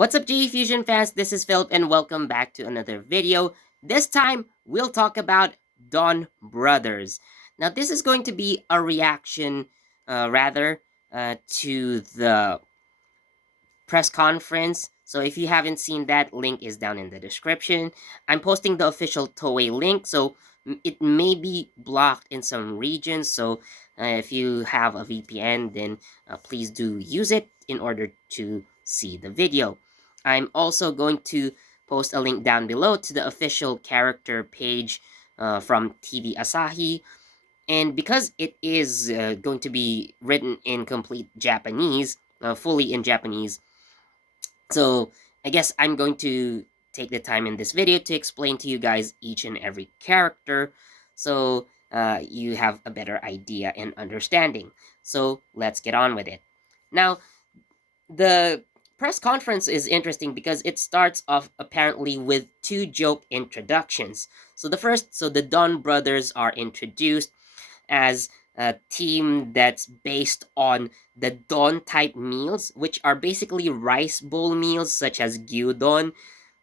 What's up, JEFusion fans? This is Philip, and welcome back to another video. This time, we'll talk about Donbrothers. Now, this is going to be a reaction, to the press conference. So if you haven't seen that, link is down in the description. I'm posting the official Toei link, so it may be blocked in some regions. So if you have a VPN, then please do use it in order to see the video. I'm also going to post a link down below to the official character page from TV Asahi. And because it is going to be written in complete Japanese, fully in Japanese, so I guess I'm going to take the time in this video to explain to you guys each and every character so you have a better idea and understanding. So let's get on with it. Now, the press conference is interesting because it starts off apparently with two joke introductions. So the Donbrothers are introduced as a team that's based on the Don type meals, which are basically rice bowl meals such as gyudon.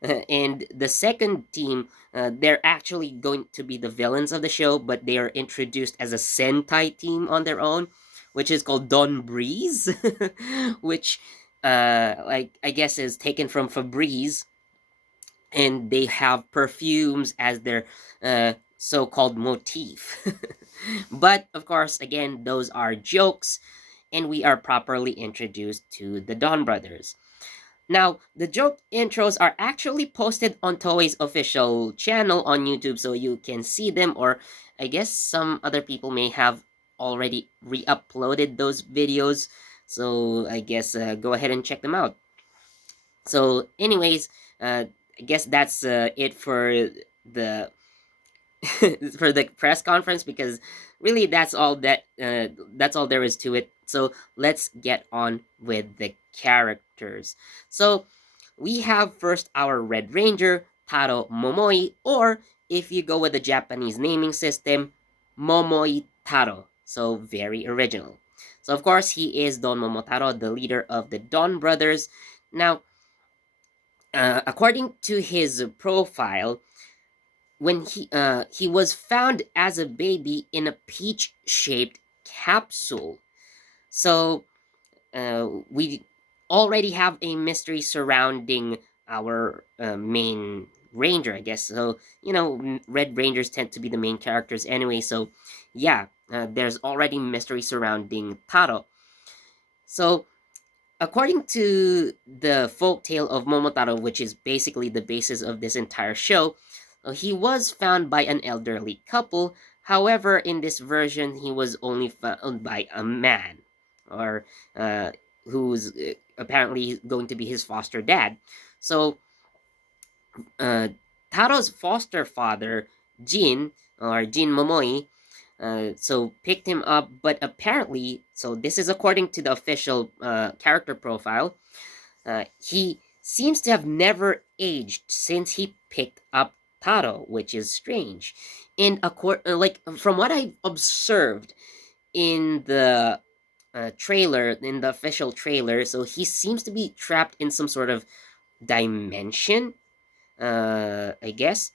And the second team, they're actually going to be the villains of the show, but they are introduced as a Sentai team on their own, which is called Don Breeze, which, I guess, is taken from Febreze, and they have perfumes as their so-called motif. But of course, again, those are jokes, and we are properly introduced to the Donbrothers. Now, the joke intros are actually posted on Toei's official channel on YouTube, so you can see them, or I guess some other people may have already re-uploaded those videos, so I guess go ahead and check them out. So anyways, I guess that's it for the for the press conference, because really that's all there is to it. So let's get on with the characters. So we have first our Red Ranger, Taro Momoy, or if you go with the Japanese naming system, Momoy Taro. So very original. So of course he is Don Momotaro, the leader of the Donbrothers. Now, according to his profile, when he was found as a baby in a peach-shaped capsule. So we already have a mystery surrounding our main ranger, I guess. So Red Rangers tend to be the main characters anyway. So yeah, there's already mystery surrounding Taro. So according to the folk tale of Momotaro, which is basically the basis of this entire show, he was found by an elderly couple. However, in this version, he was only found by a man, or who's apparently going to be his foster dad. So, uh, Taro's foster father, Jin Momoy, so picked him up, but apparently, so this is according to the official character profile, he seems to have never aged since he picked up Taro, which is strange. And like from what I observed in the trailer, in the official trailer, so he seems to be trapped in some sort of dimension, I guess.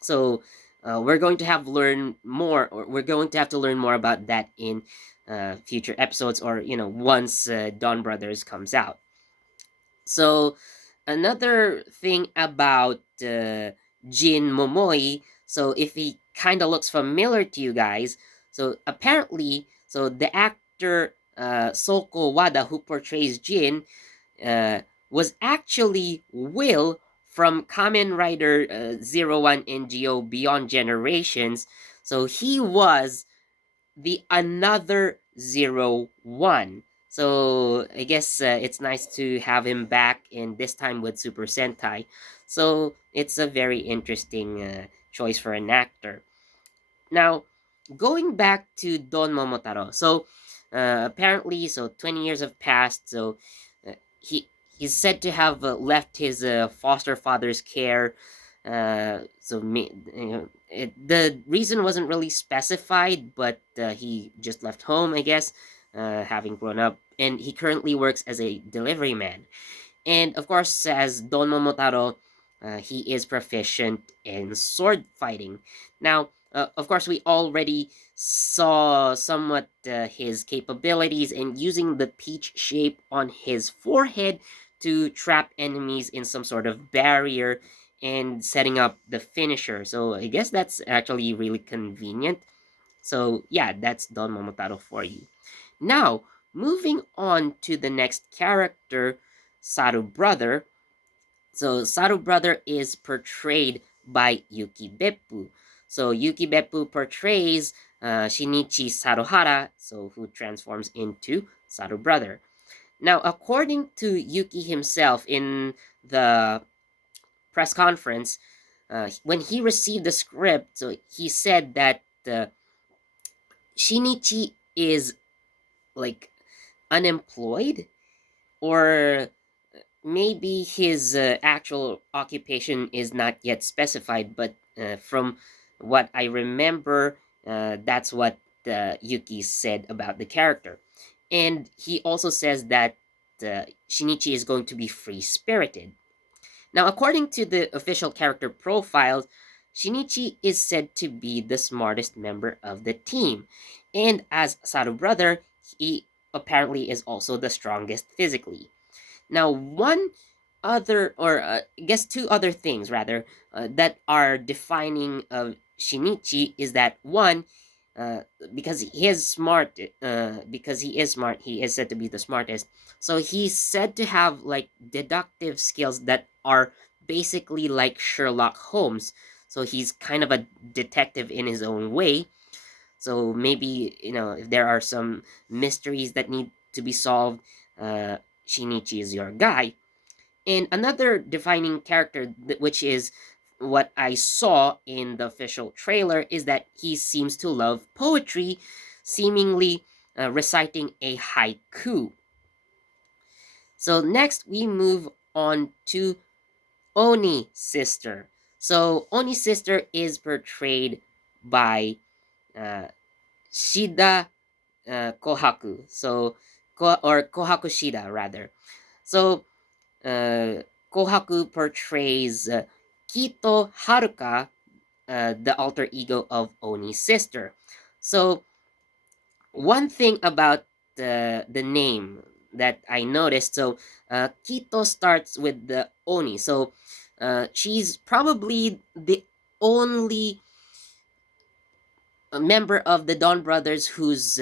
So we're going to have learn more, or we're going to have to learn more about that in future episodes, or once Donbrothers comes out. So another thing about Jin Momoy, so if he kind of looks familiar to you guys, so apparently, so the actor Soko Wada, who portrays Jin, uh, was actually Will from Kamen Rider 01 NGO Beyond Generations. So he was the another 01. So I guess it's nice to have him back, and this time with Super Sentai. So it's a very interesting choice for an actor. Now, going back to Don Momotaro. So apparently, so 20 years have passed. So uh, he's said to have left his foster father's care. The reason wasn't really specified, but he just left home, I guess, having grown up, and he currently works as a delivery man. And of course, as Don Momotaro, he is proficient in sword fighting. Now, of course, we already saw somewhat his capabilities in using the peach shape on his forehead to trap enemies in some sort of barrier and setting up the finisher. So I guess that's actually really convenient. So yeah, that's Don Momotaro for you. Now, moving on to the next character, Saru Brother. So Saru Brother is portrayed by Yuki Beppu. So Yuki Beppu portrays Shinichi Saruhara, so who transforms into Saru Brother. Now, according to Yuki himself in the press conference, when he received the script, so he said that Shinichi is like unemployed, or maybe his actual occupation is not yet specified, but from what I remember, that's what Yuki said about the character. And he also says that Shinichi is going to be free spirited. Now, according to the official character profiles, Shinichi is said to be the smartest member of the team. And as Saru Brother, he apparently is also the strongest physically. Now, one other, or I guess two other things rather, that are defining of Shinichi is that one, uh, because he is smart, he is said to be the smartest. So he's said to have like deductive skills that are basically like Sherlock Holmes. So he's kind of a detective in his own way. So maybe, if there are some mysteries that need to be solved, uh, Shinichi is your guy. And another defining character, which is what I saw in the official trailer, is that he seems to love poetry, seemingly reciting a haiku. So next, we move on to Oni Sister. So Oni Sister is portrayed by uh, Shida Kohaku. So, or Kohaku Shida, rather. So Kohaku portrays Kito Haruka, the alter ego of Oni's sister. So one thing about the name that I noticed, so Kito starts with the Oni. So she's probably the only a member of the Donbrothers whose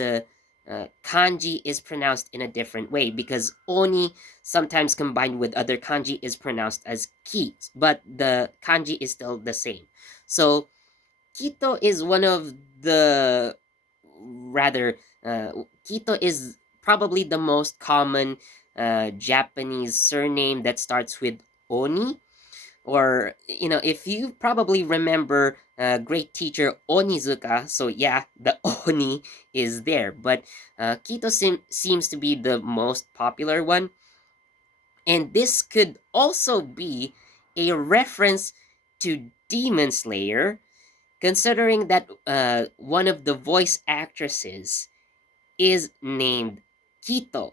kanji is pronounced in a different way, because Oni, sometimes combined with other kanji, is pronounced as Ki, but the kanji is still the same. So Kito is one of the rather Kito is probably the most common Japanese surname that starts with Oni, or if you probably remember great teacher Onizuka, so yeah, the Oni is there, but Kito seems to be the most popular one. And this could also be a reference to Demon Slayer, considering that one of the voice actresses is named Kito,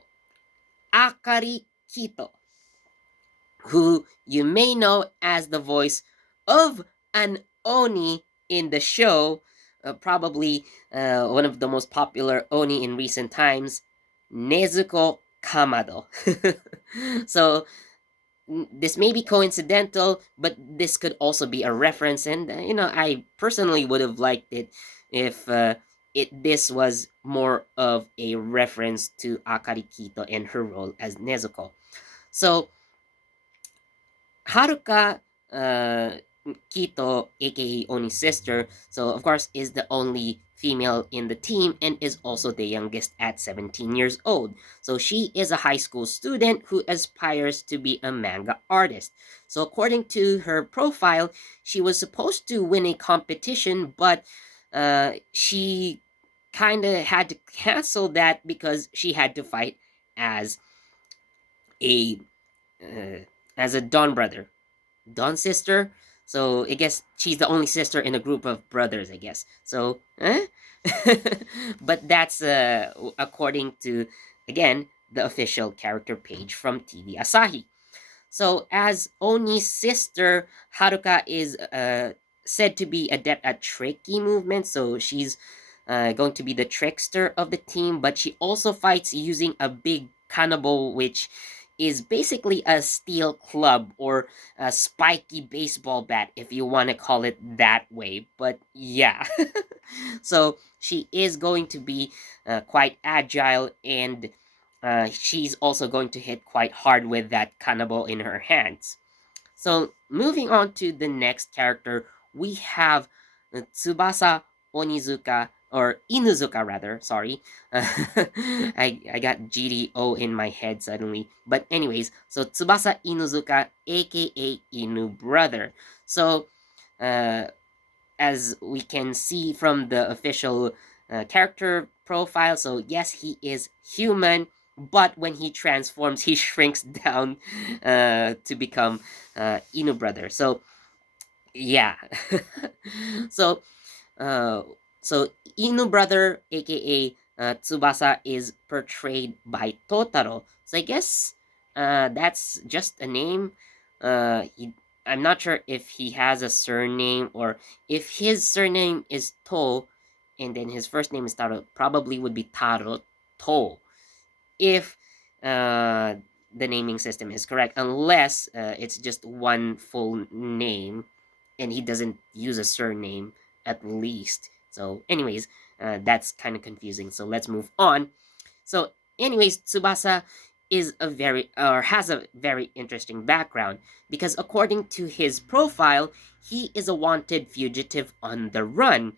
Akari Kito, who you may know as the voice of an Oni in the show, probably one of the most popular Oni in recent times, Nezuko Kamado. So this may be coincidental, but this could also be a reference, and I personally would have liked it if this was more of a reference to Akari Kito and her role as Nezuko. So Haruka Kito, aka Oni's sister, so of course is the only female in the team and is also the youngest at 17 years old. So she is a high school student who aspires to be a manga artist. So according to her profile, she was supposed to win a competition, but she kind of had to cancel that because she had to fight as a uh, Don brother, Dawn sister. So I guess she's the only sister in a group of brothers, I guess. So, but that's according to, again, the official character page from TV Asahi. So, as Oni's sister, Haruka is said to be adept at tricky movements, so she's going to be the trickster of the team, but she also fights using a big kanabo, which is basically a steel club or a spiky baseball bat, if you want to call it that way. But yeah, so she is going to be quite agile, and she's also going to hit quite hard with that kanabo in her hands. So moving on to the next character, we have Tsubasa Onizuka, or Inuzuka rather, sorry. I got GDO in my head suddenly. But anyways, so Tsubasa Inuzuka, aka Inu Brother. So uh, as we can see from the official character profile, so yes, he is human, but when he transforms, he shrinks down to become Inu Brother. So yeah, so uh, so Inu Brother, aka Tsubasa, is portrayed by Totaro. So I guess that's just a name. I'm not sure if he has a surname, or if his surname is To, and then his first name is Taro. Probably would be Taro To, if uh, the naming system is correct, unless it's just one full name and he doesn't use a surname at least. So, anyways, that's kind of confusing. So let's move on. So, anyways, Tsubasa is a very or has a very interesting background, because according to his profile, he is a wanted fugitive on the run,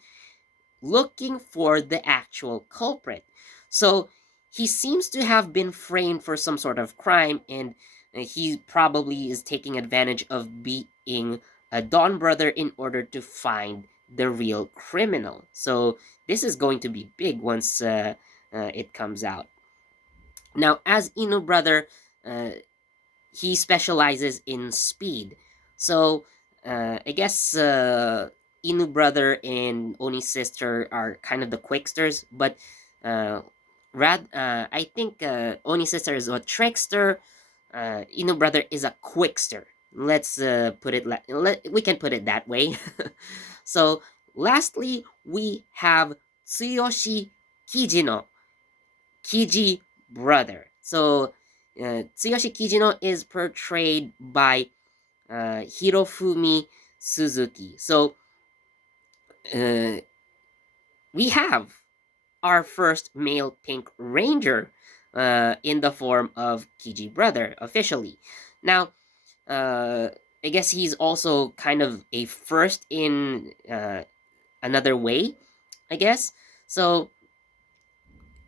looking for the actual culprit. So he seems to have been framed for some sort of crime, and he probably is taking advantage of being a Dawn brother in order to find the real criminal. So this is going to be big once it comes out. Now, as Inu brother, uh, he specializes in speed. So I guess Inu brother and Oni sister are kind of the quicksters, but I think Oni sister is a trickster. Inu brother is a quickster. Let's we can put it that way. So lastly, we have Tsuyoshi Kijino, Kiji Brother. So Tsuyoshi Kijino is portrayed by Hirofumi Suzuki. So uh, we have our first male Pink Ranger in the form of Kiji Brother officially. Now, uh, I guess he's also kind of a first in another way, I guess. So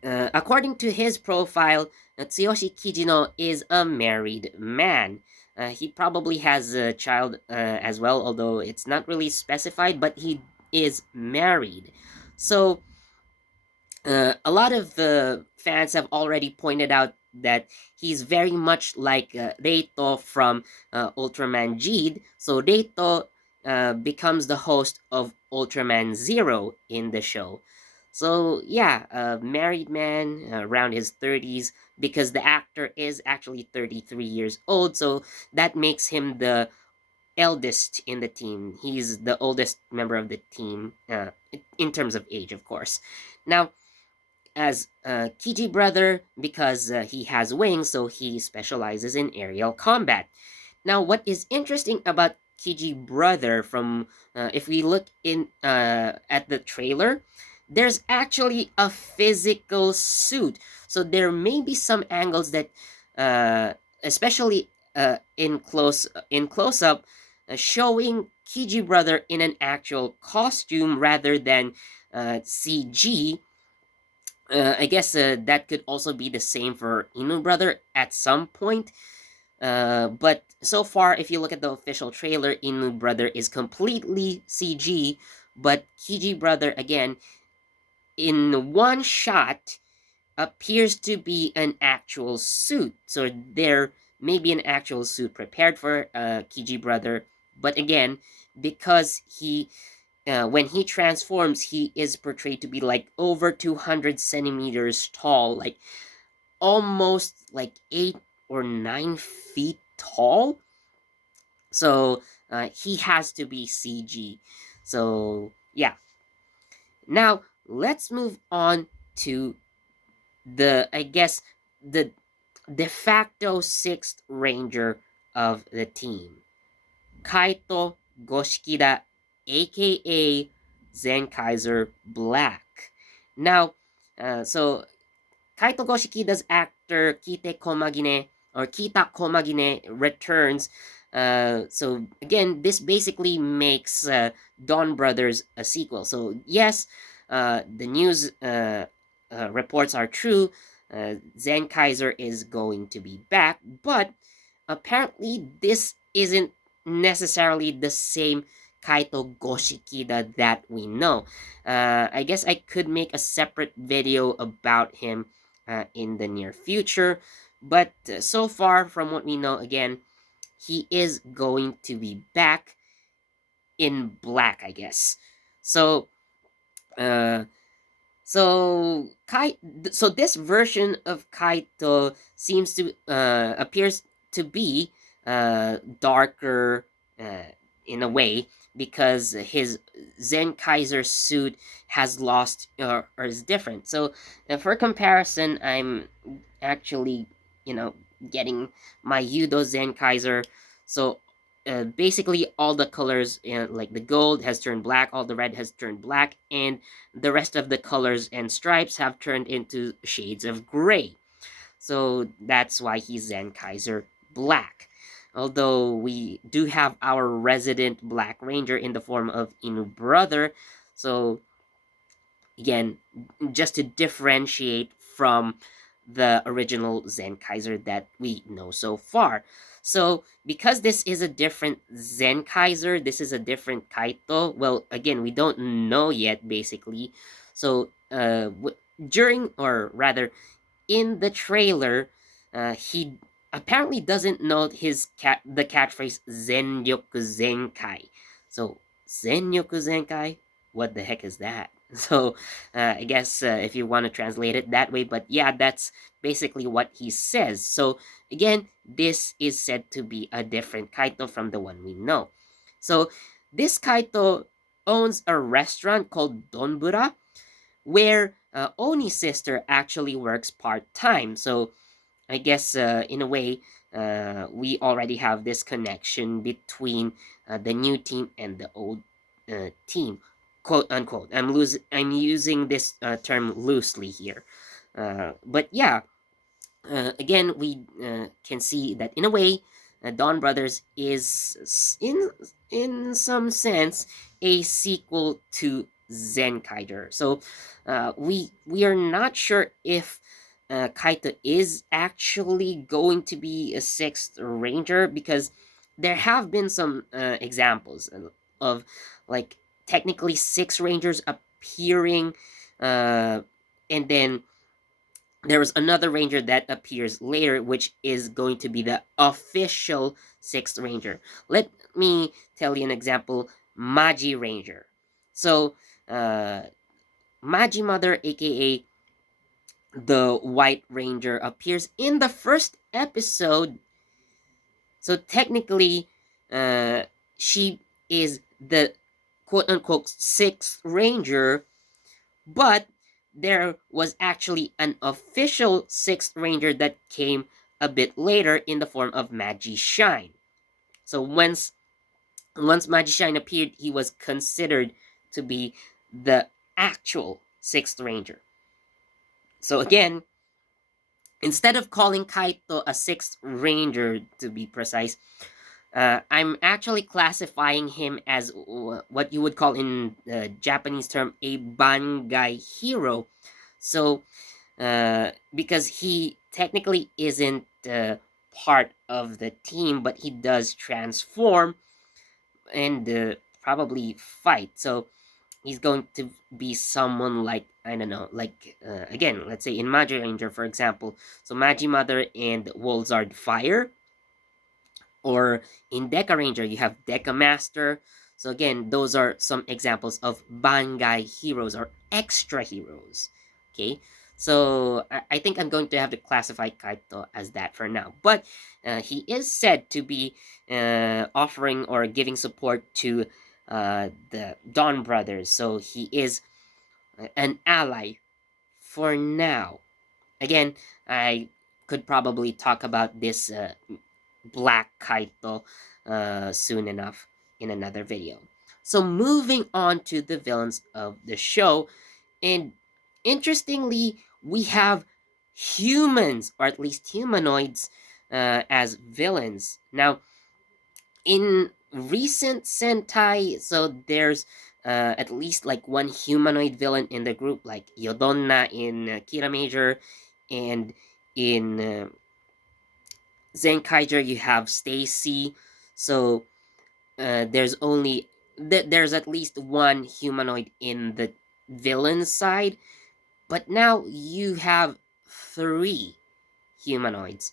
according to his profile, Tsuyoshi Kijino is a married man. He probably has a child as well, although it's not really specified, but he is married. So, a lot of the fans have already pointed out that he's very much like Reito from Ultraman Geed. So, Reito becomes the host of Ultraman Zero in the show. So yeah, a married man around his 30s, because the actor is actually 33 years old, so that makes him the eldest in the team. He's the oldest member of the team in terms of age, of course. Now, as Kiji Brother, because he has wings, so he specializes in aerial combat. Now, what is interesting about Kiji Brother, from if we look in at the trailer, there's actually a physical suit. So there may be some angles that, especially in close up, showing Kiji Brother in an actual costume rather than CG. I guess that could also be the same for Inu Brother at some point. But so far, if you look at the official trailer, Inu Brother is completely CG, but Kiji Brother, again, in one shot, appears to be an actual suit. So there may be an actual suit prepared for Kiji Brother, but again, because when he transforms, he is portrayed to be like over 200 centimeters tall, like almost like 8 or 9 feet tall. So he has to be CG. So yeah. Now let's move on to the, I guess, the de facto sixth ranger of the team, Kaito Goshikida, aka Zenkaiser Black. Now, so Kaito Goshikida's actor Kita Komagine returns. So again, this basically makes Donbrothers a sequel. So yes, the news reports are true. Zenkaiser is going to be back, but apparently this isn't necessarily the same Kaito Goshikida that we know. I guess I could make a separate video about him in the near future. But so far, from what we know, again, he is going to be back in black, I guess. So, uh, so this version of Kaito seems to appears to be darker in a way, because his Zenkaiser suit has lost, or is different. So for comparison, I'm actually, getting my Yudo Zenkaiser. So basically all the colors, like the gold has turned black, all the red has turned black, and the rest of the colors and stripes have turned into shades of gray. So that's why he's Zenkaiser Black. Although we do have our resident Black Ranger in the form of Inu Brother. So again, just to differentiate from the original Zenkaiser that we know so far. So, because this is a different Zenkaiser, this is a different Kaito. Well, again, we don't know yet, basically. So, during, or rather, in the trailer, he apparently doesn't know the catchphrase Zenryoku Zenkai. So, Zenryoku Zenkai? What the heck is that? So, I guess if you want to translate it that way, but yeah, that's basically what he says. So, again, this is said to be a different Kaito from the one we know. So, this Kaito owns a restaurant called Donbura, where Oni Sister actually works part time. So, I guess in a way, we already have this connection between the new team and the old team, quote unquote. I'm using this term loosely here, but yeah. Again, we can see that in a way, Donbrothers is in some sense a sequel to Zenkaiser. So we are not sure if Kaito is actually going to be a sixth ranger, because there have been some examples of, like, technically six rangers appearing, and then there was another ranger that appears later, which is going to be the official sixth ranger. Let me tell you an example. Magi Ranger. So Magi Mother, aka the White Ranger, appears in the first episode. So technically, she is the quote unquote sixth ranger, but there was actually an official sixth ranger that came a bit later in the form of Magi Shine. So once Magi Shine appeared, he was considered to be the actual sixth ranger. So again, instead of calling Kaito a sixth ranger, to be precise, I'm actually classifying him as what you would call in the Japanese term a Bangai hero. So, because he technically isn't part of the team, but he does transform and probably fight. So, he's going to be someone like, I don't know, like again, let's say in Magi Ranger, for example. So, Magi Mother and Wolzard Fire. Or in Deca Ranger, you have Deca Master. So again, those are some examples of Bangai heroes or extra heroes. Okay, So I think I'm going to have to classify Kaito as that for now. But he is said to be offering or giving support to the Donbrothers. So he is an ally for now. Again, I could probably talk about this Black Kaito soon enough in another video. So moving on to the villains of the show, and interestingly, we have humans, or at least humanoids, as villains. Now, in recent Sentai, so there's at least like one humanoid villain in the group, like Yodonna in Kira Major, and in Zenkaiser you have Stacy. So there's only there's at least one humanoid in the villain side, but now you have three humanoids.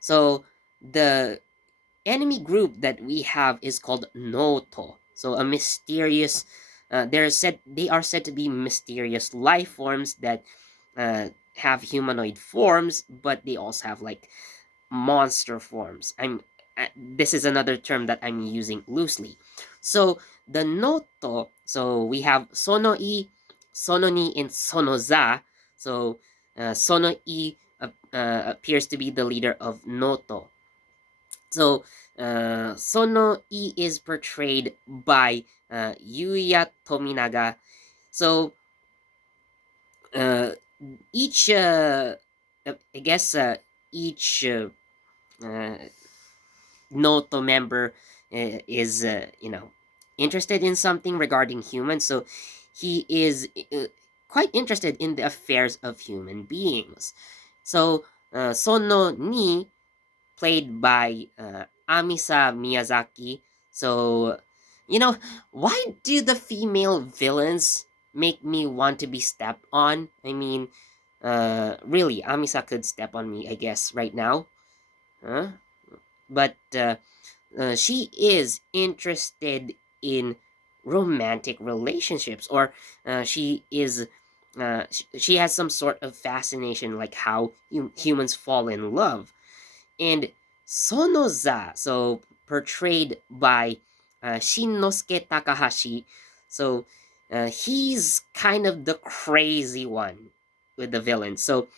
So the enemy group that we have is called Noto. So a mysterious they are said to be mysterious life forms that have humanoid forms, but they also have like monster forms. This is another term that I'm using loosely. So the Noto, so we have Sono-i, Sono-ni, and Sono-za. So Sono-i appears to be the leader of Noto. So Sono-i is portrayed by Yuya Tominaga. So uh, each I guess each uh, Noto member is interested in something regarding humans, so he is quite interested in the affairs of human beings. So Sono Ni, played by Amisa Miyazaki. So why do the female villains make me want to be stepped on? I mean, really, Amisa could step on me, I guess, right now. Huh? But she is interested in romantic relationships, or she has some sort of fascination, like how humans fall in love. And Sonoza, so portrayed by Shinnosuke Takahashi, so he's kind of the crazy one with the villain. So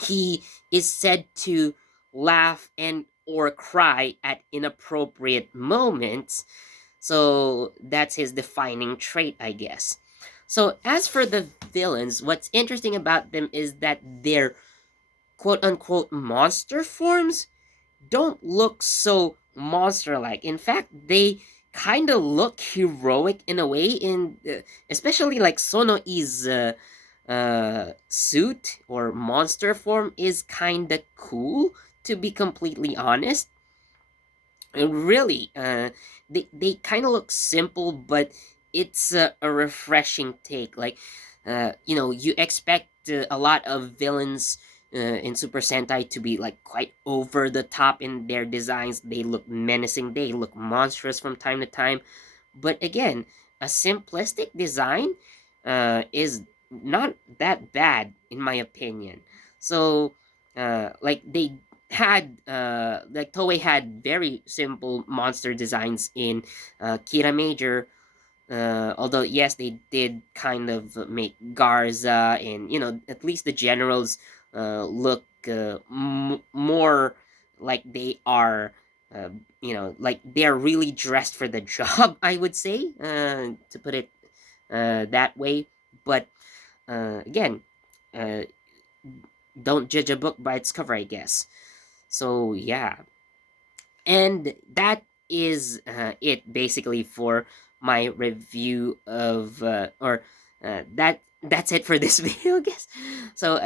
he is said to laugh and or cry at inappropriate moments. So that's his defining trait, I guess. So as for the villains, what's interesting about them is that their quote unquote monster forms don't look so monster like. In fact, they kind of look heroic in a way, in especially like Sono-i's suit or monster form is kind of cool, to be completely honest. Really, they kind of look simple, but it's a refreshing take. Like, you expect a lot of villains in Super Sentai to be like quite over the top in their designs. They look menacing, they look monstrous from time to time. But again, a simplistic design is not that bad in my opinion. So, like Toei had very simple monster designs in Kira Major. Although yes, they did kind of make Garza and at least the generals look more like they are like they're really dressed for the job. I would say, to put it that way. But again, uh, don't judge a book by its cover, I guess. So yeah, and that is it basically for my review of or that's it for this video, I guess. So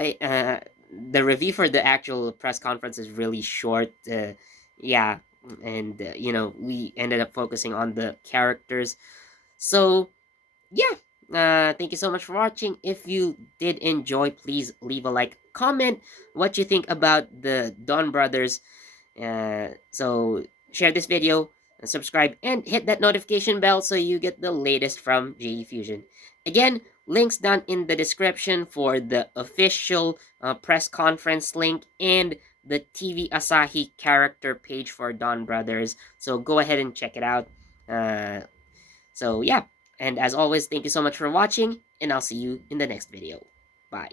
the review for the actual press conference is really short. Yeah, and we ended up focusing on the characters. So yeah, thank you so much for watching. If you did enjoy, please leave a like, comment what you think about the Donbrothers. So share this video, subscribe, and hit that notification bell so you get the latest from JEFusion. Again, links down in the description for the official press conference link and the TV Asahi character page for Donbrothers. So go ahead and check it out. So yeah, and as always, thank you so much for watching, and I'll see you in the next video. Bye.